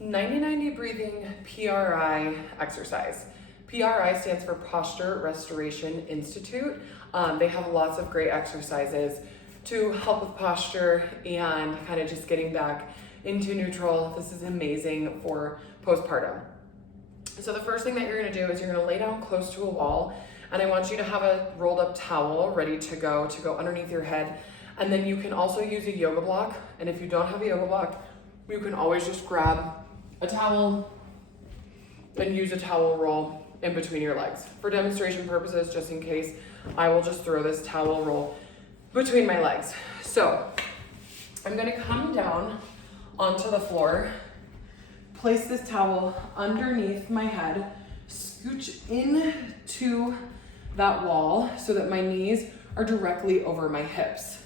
90-90 breathing PRI exercise. PRI stands for Posture Restoration Institute. They have lots of great exercises to help with posture and kind of just getting back into neutral. This is amazing for postpartum. So the first thing that you're gonna do is you're gonna lay down close to a wall, and I want you to have a rolled up towel ready to go underneath your head. And then you can also use a yoga block. And if you don't have a yoga block, you can always just grab a towel and use a towel roll in between your legs. For demonstration purposes, just in case, I will just throw this towel roll between my legs. So I'm gonna come down onto the floor, place this towel underneath my head, scooch into that wall so that my knees are directly over my hips.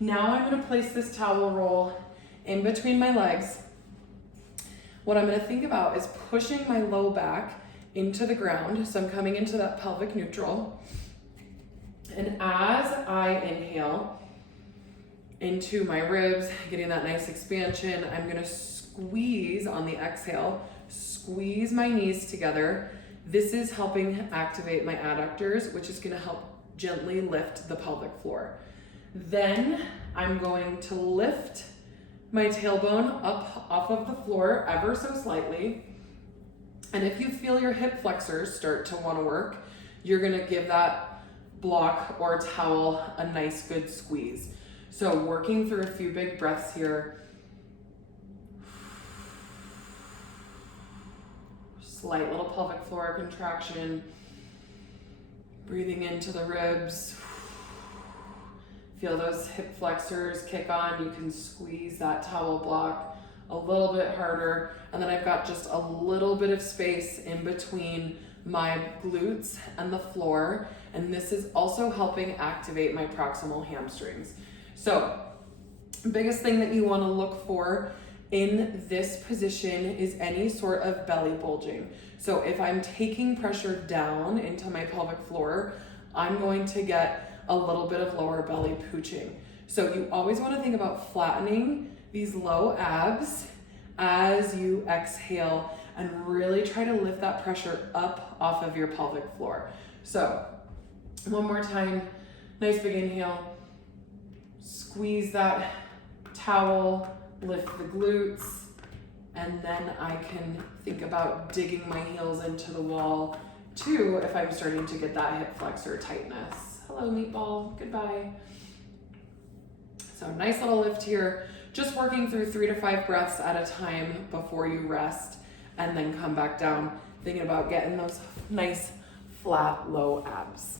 Now I'm gonna place this towel roll in between my legs. What I'm gonna think about is pushing my low back into the ground. So I'm coming into that pelvic neutral. And as I inhale into my ribs, getting that nice expansion, I'm gonna squeeze on the exhale, squeeze my knees together. This is helping activate my adductors, which is gonna help gently lift the pelvic floor. Then I'm going to lift my tailbone up off of the floor ever so slightly. And if you feel your hip flexors start to want to work, you're gonna give that block or towel a nice good squeeze. So working through a few big breaths here. Slight little pelvic floor contraction. Breathing into the ribs. Feel those hip flexors kick on. You can squeeze that towel block a little bit harder. And then I've got just a little bit of space in between my glutes and the floor. And this is also helping activate my proximal hamstrings. So biggest thing that you want to look for in this position is any sort of belly bulging. So if I'm taking pressure down into my pelvic floor, I'm going to get a little bit of lower belly pooching. So you always want to think about flattening these low abs as you exhale and really try to lift that pressure up off of your pelvic floor. So one more time, nice big inhale, squeeze that towel, lift the glutes, and then I can think about digging my heels into the wall too if I'm starting to get that hip flexor tightness. Hello, meatball, goodbye. So nice little lift here, just working through 3 to 5 breaths at a time before you rest, and then come back down, thinking about getting those nice, flat, low abs.